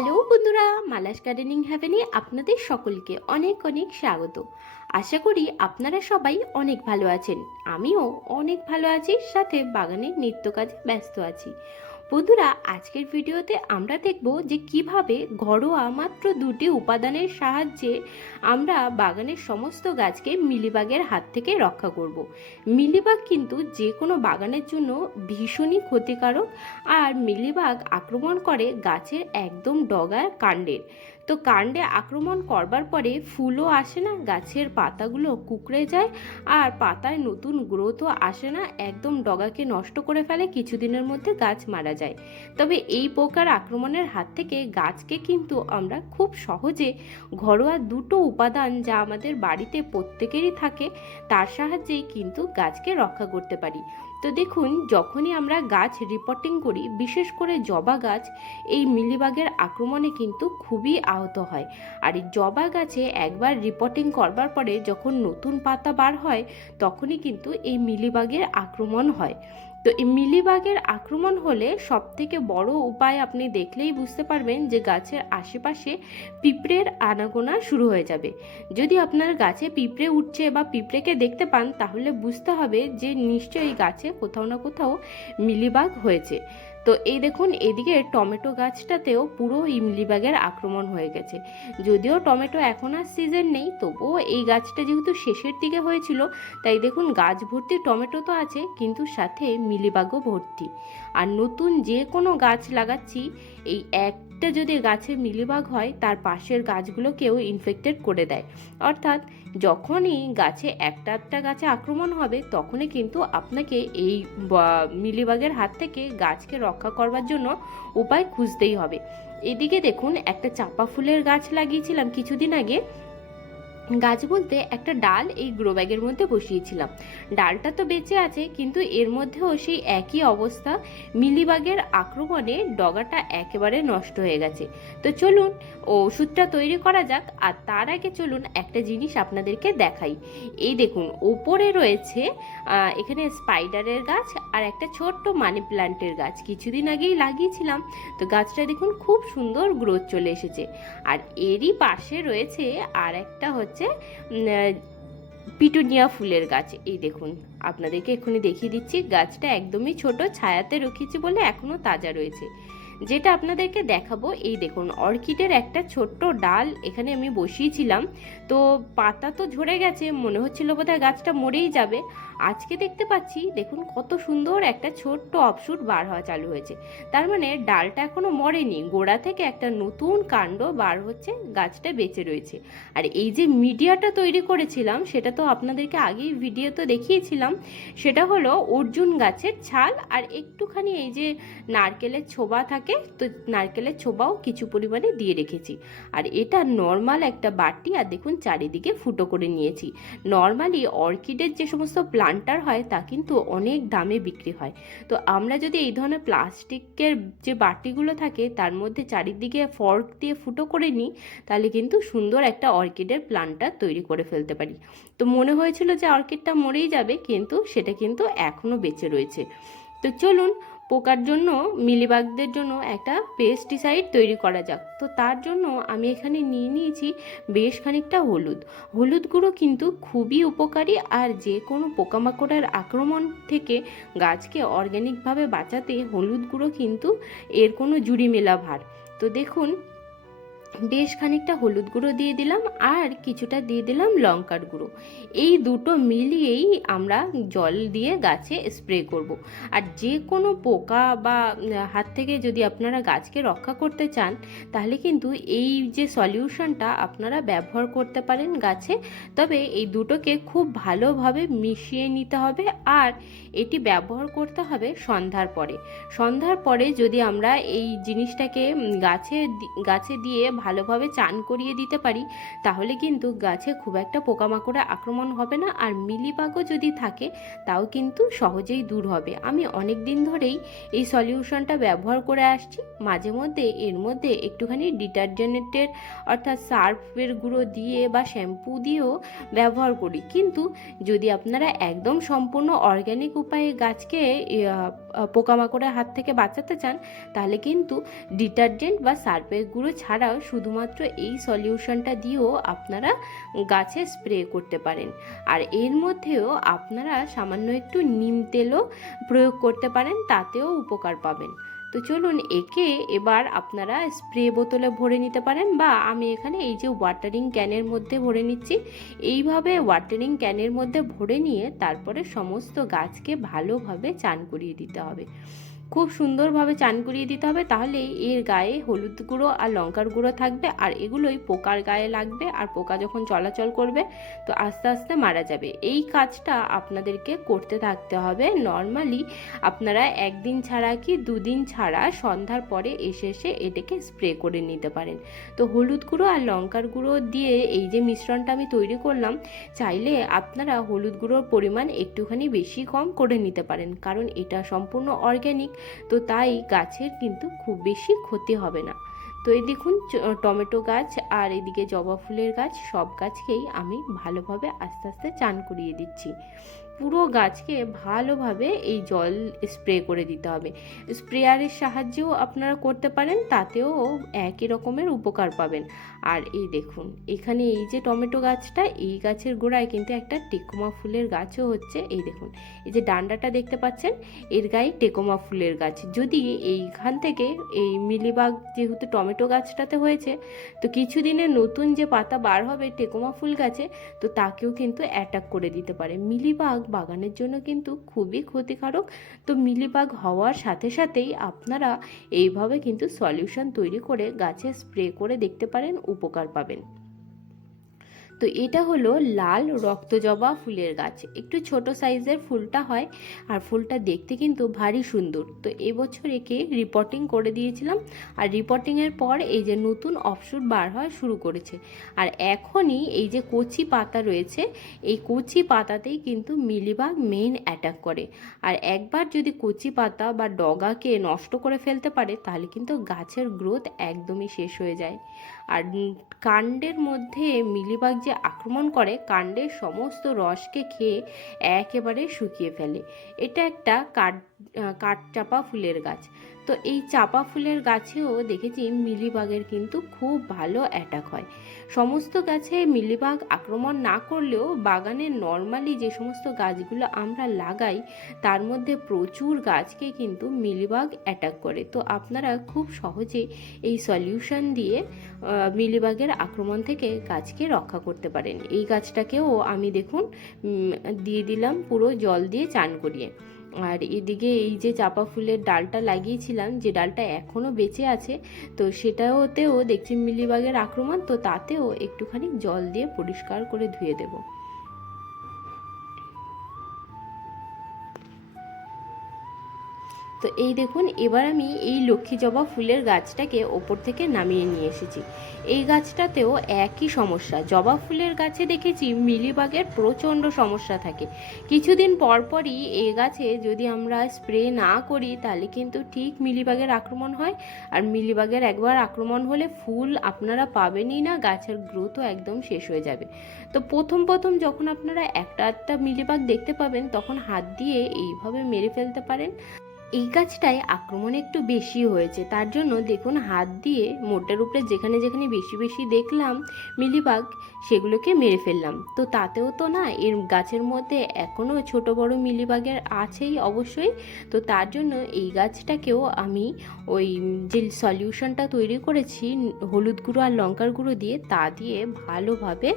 Hello বন্ধুরা, Mala's gardening হ্যাভেনে আপনাদের সকলকে অনেক অনেক স্বাগত। আশা করি আপনারা সবাই অনেক ভালো আছেন। আমিও অনেক ভালো আছি, সাথে বাগানের নিত্য কাজে ব্যস্ত আছি। বন্ধুরা, আজকের ভিডিওতে আমরা দেখব যে কিভাবে ঘরোয়া মাত্র দুটি উপাদানের সাহায্যে আমরা বাগানের সমস্ত গাছকে মিলিবাগের হাত থেকে রক্ষা করব। মিলিবাগ কিন্তু যে কোনো বাগানের জন্য ভীষণই ক্ষতিকারক, আর মিলিবাগ আক্রমণ করে গাছের একদম ডগার কাণ্ডের। তো কাণ্ডে আক্রমণ করবার পরে ফুলও আসে না, গাছের পাতাগুলো কুঁকড়ে যায়, আর পাতায় নতুন গ্রোথও আসে না, একদম ডগাকে নষ্ট করে ফেলে, কিছুদিনের মধ্যে গাছ মারা যায়। তবে এই প্রকার আক্রমণের হাত থেকে গাছকে কিন্তু আমরা খুব সহজে ঘরোয়া দুটো উপাদান যা আমাদের বাড়িতে প্রত্যেকেরই থাকে, তার সাহায্যেই কিন্তু গাছকে রক্ষা করতে পারি। তো দেখুন, যখনই আমরা গাছ রিপোর্টিং করি, বিশেষ করে জবা গাছ এই মিলিবাগের আক্রমণে কিন্তু খুবই আহত হয়। আর এই জবা গাছে একবার রিপোর্টিং করবার পরে যখন নতুন পাতা বার হয়, তখনই কিন্তু এই মিলিবাগের আক্রমণ হয়। তো এই মিলিবাগের আক্রমণ হলে সবথেকে বড় উপায় আপনি দেখলেই বুঝতে পারবেন যে গাছের আশেপাশে পিঁপড়ের আনাগোনা শুরু হয়ে যাবে। যদি আপনার গাছে পিঁপড়ে উঠছে বা পিঁপড়েকে দেখতে পান, তাহলে বুঝতে হবে যে নিশ্চয়ই গাছে কোথাও না কোথাও মিলিবাগ হয়েছে। তো এই দেখুন, এদিকে টমেটো গাছটাতেও পুরো মিলিবাগের আক্রমণ হয়ে গেছে। যদিও টমেটো এখন আর সিজন নেই, তবুও এই গাছটা যেহেতু শেষের দিকে হয়েছিল, তাই দেখুন গাছ ভর্তি টমেটো তো আছে, কিন্তু সাথে মিলিবাগও ভর্তি। আর নতুন যে কোনো গাছ লাগাচ্ছি, এই একটা যদি গাছে মিলিবাগ হয়, তার পাশের গাছগুলোকেও ইনফেক্টেড করে দেয়। অর্থাৎ যখনই গাছে একটা গাছে আক্রমণ হবে, তখনই কিন্তু আপনাকে এই মিলিবাগের হাত থেকে গাছকে রক্ষা করবার জন্য উপায় খুঁজতেই হবে। এদিকে দেখুন, একটা চাপা ফুলের গাছ লাগিয়েছিলাম কিছুদিন আগে। গাছ বলতে একটা ডাল এই গ্রো ব্যাগের মধ্যে বসিয়েছিলাম। ডালটা তো বেঁচে আছে, কিন্তু এর মধ্যেও সেই একই অবস্থা, মিলিবাগের আক্রমণে ডগাটা একেবারে নষ্ট হয়ে গেছে। তো চলুন ওষুধটা তৈরি করা যাক। আর তার আগে চলুন একটা জিনিস আপনাদেরকে দেখাই। এই দেখুন, ওপরে রয়েছে এখানে স্পাইডারের গাছ আর একটা ছোট্ট মানি প্ল্যান্টের গাছ কিছুদিন আগেই লাগিয়েছিলাম। তো গাছটা দেখুন খুব সুন্দর গ্রোথ চলে এসেছে। আর এরই পাশে রয়েছে আর একটা হচ্ছে পিটুনিয়া ফুলের গাছ। এই দেখুন, আপনাদেরকে এক্ষুনি দেখিয়ে দিচ্ছি। গাছটা একদমই ছোট, ছায়াতে রেখেছি বলে এখনো তাজা রয়েছে। যেটা আপনাদেরকে দেখাবো, এই দেখুন অর্কিডের একটা ছোট্ট ডাল এখানে আমি বসিয়েছিলাম। তো পাতা তো ঝরে গেছে, মনে হচ্ছিল বোধহয় গাছটা মরেই যাবে। আজকে দেখতে পাচ্ছি, দেখুন কত সুন্দর একটা ছোট্ট অফশুট বার হওয়া চালু হয়েছে। তার মানে ডালটা এখনো মরেনি, গোড়া থেকে একটা নতুন কাণ্ড বার হচ্ছে, গাছটা বেঁচে রয়েছে। আর এই যে মিডিয়াটা তৈরি করেছিলাম, সেটা তো আপনাদেরকে আগেই ভিডিও তো দেখিয়েছিলাম। সেটা হলো অর্জুন গাছের ছাল আর একটুখানি এই যে নারকেলের ছোবা থাকে, তো নারকেলের ছোবাও কিছু পরিমাণে দিয়ে রেখেছি। আর এটা নর্মাল একটা বাটি, আর দেখুন চারিদিকে ফুটো করে নিয়েছি। নর্মালি অর্কিডের যে সমস্ত প্লান্টার হয়, তা কিন্তু অনেক দামে বিক্রি হয়। তো আমরা যদি এই ধরনের প্লাস্টিকের যে বাটিগুলো থাকে, তার মধ্যে চারিদিকে ফর্ক দিয়ে ফুটো করে নিই, তাহলে কিন্তু সুন্দর একটা অর্কিডের প্লান্টার তৈরি করে ফেলতে পারি। তো মনে হয়েছিল যে অর্কিডটা মরেই যাবে, কিন্তু সেটা কিন্তু এখনও বেঁচে রয়েছে। তো চলুন পোকার জন্য, মিলিবাগদের জন্য একটা পেস্টিসাইড তৈরি করা যাক। তো তার জন্য আমি এখানে নিয়ে নিয়েছি বেশ খানিকটা হলুদ। হলুদ গুঁড়ো কিন্তু খুবই উপকারী, আর যে কোনো পোকামাকড়ের আক্রমণ থেকে গাছকে অর্গ্যানিকভাবে বাঁচাতে হলুদ গুঁড়ো কিন্তু এর কোনো জুড়ি মেলা ভার। তো দেখুন, বেশ খানিকটা হলুদ গুঁড়ো দিয়ে দিলাম, আর কিছুটা দিয়ে দিলাম লঙ্কার গুঁড়ো। এই দুটো মিলিয়েই আমরা জল দিয়ে গাছে স্প্রে করব। আর যে কোনো পোকা বা হাত থেকে যদি আপনারা গাছকে রক্ষা করতে চান, তাহলে কিন্তু এই যে সলিউশনটা আপনারা ব্যবহার করতে পারেন গাছে। তবে এই দুটোকে খুব ভালোভাবে মিশিয়ে নিতে হবে, আর এটি ব্যবহার করতে হবে সন্ধ্যার পরে। সন্ধ্যার পরে যদি আমরা এই জিনিসটাকে গাছে দিয়ে ভালোভাবে চান করিয়ে দিতে পারি, তাহলে কিন্তু গাছে খুব একটা পোকামাকড়ে আক্রমণ হবে না। আর মিলিবাগও যদি থাকে, তাও কিন্তু সহজেই দূর হবে। আমি অনেক দিন ধরেই এই সলিউশনটা ব্যবহার করে আসছি। মাঝে মধ্যে এর মধ্যে একটুখানি ডিটারজেন্টের অর্থাৎ সার্ফের গুঁড়ো দিয়ে বা শ্যাম্পু দিয়েও ব্যবহার করি। কিন্তু যদি আপনারা একদম সম্পূর্ণ অর্গ্যানিক উপায়ে গাছকে পোকামাকড়ের হাত থেকে বাঁচাতে চান, তাহলে কিন্তু ডিটারজেন্ট বা সার্ফের গুঁড়ো ছাড়াও শুধুমাত্র এই সলিউশনটা দিয়েও আপনারা গাছে স্প্রে করতে পারেন। আর এর মধ্যেও আপনারা সামান্য একটু নিম তেলও প্রয়োগ করতে পারেন, তাতেও উপকার পাবেন। তো চলুন একে এবার আপনারা স্প্রে বোতলে ভরে নিতে পারেন, বা আমি এখানে এই যে ওয়াটারিং ক্যানের মধ্যে ভরে নিচ্ছি। এইভাবে ওয়াটারিং ক্যানের মধ্যে ভরে নিয়ে তারপরে সমস্ত গাছকে ভালোভাবে চান করিয়ে দিতে হবে, খুব সুন্দরভাবে চান করিয়ে দিতে হবে। তাহলে এর গায়ে হলুদ গুঁড়ো আর লঙ্কার গুঁড়ো থাকবে, আর এগুলোই পোকার গায়ে লাগবে, আর পোকা যখন চলাচল করবে তো আস্তে আস্তে মারা যাবে। এই কাজটা আপনাদেরকে করতে থাকতে হবে। নর্মালি আপনারা একদিন ছাড়া কি দুদিন ছাড়া সন্ধ্যার পরে এসে এটাকে স্প্রে করে নিতে পারেন। তো হলুদ গুঁড়ো আর লঙ্কার গুঁড়ো দিয়ে এই যে মিশ্রণটা আমি তৈরি করলাম, চাইলে আপনারা হলুদ গুঁড়োর পরিমাণ একটুখানি বেশি কম করে নিতে পারেন, কারণ এটা সম্পূর্ণ অর্গ্যানিক, তো তাই গাছের কিন্তু খুব বেশি ক্ষতি হবে না। তো এই দেখুন টমেটো গাছ আর এদিকে জবা ফুলের গাছ, সব গাছকেই আমি ভালোভাবে আস্তে আস্তে চান করিয়ে দিচ্ছি। পুরো গাছকে ভালোভাবে এই জল স্প্রে করে দিতে হবে। স্প্রেয়ারের সাহায্যেও আপনারা করতে পারেন, তাতেও একই রকমের উপকার পাবেন। আর এই দেখুন এখানে এই যে টমেটো গাছটা, এই গাছের গোড়ায় কিন্তু একটা টেকোমা ফুলের গাছও হচ্ছে। এই দেখুন এই যে ডান্ডাটা দেখতে পাচ্ছেন, এর গায়ে টেকোমা ফুলের গাছ। যদি এইখান থেকে এই মিলিবাগ যেহেতু টমেটো গাছটাতে হয়েছে, তো কিছুদিনে নতুন যে পাতা বার হবে টেকোমা ফুল গাছে, তো তাকেও কিন্তু অ্যাটাক করে দিতে পারে। মিলিবাগ বাগানের জন্য কিন্তু খুবই ক্ষতিকারক। তো মিলিবাগ হওয়ার সাথে সাথেই আপনারা এইভাবে কিন্তু সলিউশন তৈরি করে গাছে স্প্রে করে দেখতে পারেন, উপকার পাবেন। তো এটা হলো লাল রক্তজবা ফুলের গাছ, একটু ছোট সাইজের ফুলটা হয়, আর ফুলটা দেখতে কিন্তু ভারী সুন্দর। তো এবছর একে রিপোর্টিং করে দিয়েছিলাম, আর রিপোর্টিংয়ের পর এই যে নতুন অফশুট বার হওয়া শুরু করেছে। আর এখনই এই যে কচি পাতা রয়েছে, এই কচি পাতাতেই কিন্তু মিলিবাগ মেইন অ্যাটাক করে। আর একবার যদি কচি পাতা বা ডগাকে নষ্ট করে ফেলতে পারে, তাহলে কিন্তু গাছের গ্রোথ একদমই শেষ হয়ে যায়। আর কাণ্ডের মধ্যে মিলিবাগ যে আক্রমণ করে, কাণ্ডের সমস্ত রসকে খেয়ে একেবারে শুকিয়ে ফেলে। এটা একটা কাঠচাপা ফুলের গাছ। তো এই চাপা ফুলের গাছেও দেখেছি মিলিবাগের কিন্তু খুব ভালো অ্যাটাক হয়। সমস্ত গাছে মিলিবাগ আক্রমণ না করলেও বাগানে নর্মালি যে সমস্ত গাছগুলো আমরা লাগাই, তার মধ্যে প্রচুর গাছকে কিন্তু মিলিবাগ অ্যাটাক করে। তো আপনারা খুব সহজে এই সলিউশন দিয়ে মিলিবাগের আক্রমণ থেকে গাছকে রক্ষা করতে পারেন। এই গাছটাকেও আমি দেখুন দিয়ে দিলাম পুরো জল দিয়ে চান করিয়ে। আর এদিকে এই যে চাপা ফুলের ডালটা লাগিয়েছিলাম, যে ডালটা এখনও বেঁচে আছে, তো সেটাতেও দেখছি মিলিবাগের আক্রমণ, তো তাতেও একটুখানি জল দিয়ে পরিষ্কার করে ধুয়ে দেবো। তো এই দেখুন এবার আমি এই লক্ষ্মী জবা ফুলের গাছটাকে ওপর থেকে নামিয়ে নিয়ে এসেছি। এই গাছটাতেও একই সমস্যা। জবা ফুলের গাছে দেখেছি মিলিবাগের প্রচণ্ড সমস্যা থাকে। কিছুদিন পরপরই এই গাছে যদি আমরা স্প্রে না করি, তাহলে কিন্তু ঠিক মিলিবাগের আক্রমণ হয়। আর মিলিবাগের একবার আক্রমণ হলে ফুল আপনারা পাবেনই না, গাছের গ্রোথও একদম শেষ হয়ে যাবে। তো প্রথম যখন আপনারা একটা মিলিবাগ দেখতে পাবেন, তখন হাত দিয়ে এইভাবে মেরে ফেলতে পারেন। এই গাছটায় আক্রমণ একটু বেশি হয়েছে, তার জন্য দেখুন হাত দিয়ে মোটের উপরে যেখানে যেখানে বেশি দেখলাম মিলিবাগ, সেগুলোকে মেরে ফেললাম। তো তাতেও তো না, এর গাছের মধ্যে এখনও ছোট বড় মিলিবাগের আছেই অবশ্যই। তো তার জন্য এই গাছটাকেও আমি ওই যে সলিউশনটা তৈরি করেছি হলুদ গুঁড়ো আর লঙ্কার গুঁড়ো দিয়ে, তা দিয়ে ভালোভাবে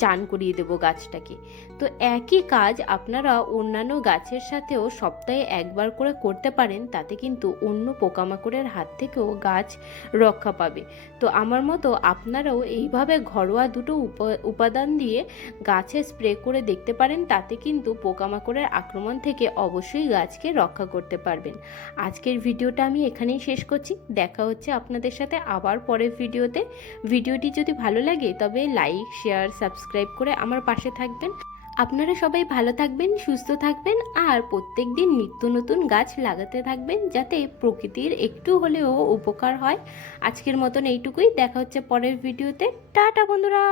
চান করিয়ে দেবো গাছটাকে। তো একই কাজ আপনারা অন্যান্য গাছের সাথেও সপ্তাহে একবার করে করতে পারেন, তাতে কিন্তু অন্য পোকামাকড়ের হাত থেকেও গাছ রক্ষা পাবে। তো আমার মতো আপনারাও এইভাবে ঘরোয়া দুটো উপাদান দিয়ে গাছে স্প্রে করে দেখতে পারেন, তাতে কিন্তু পোকামাকড়ের আক্রমণ থেকে অবশ্যই গাছকে রক্ষা করতে পারবেন। আজকের ভিডিওটা আমি এখানেই শেষ করছি। দেখা হচ্ছে আপনাদের সাথে আবার পরের ভিডিওতে। ভিডিওটি যদি ভালো লাগে তবে লাইক, শেয়ার, সাবস্ক্রাইব করে আমার পাশে থাকবেন। আপনারা সবাই ভালো থাকবেন, সুস্থ থাকবেন, আর প্রত্যেক দিন নিত্য নতুন গাছ লাগাতে থাকবেন, যাতে প্রকৃতির একটু হলেও উপকার হয়। আজকের মতন এইটুকুই। দেখা হচ্ছে পরের ভিডিওতে। টাটা বন্ধুরা।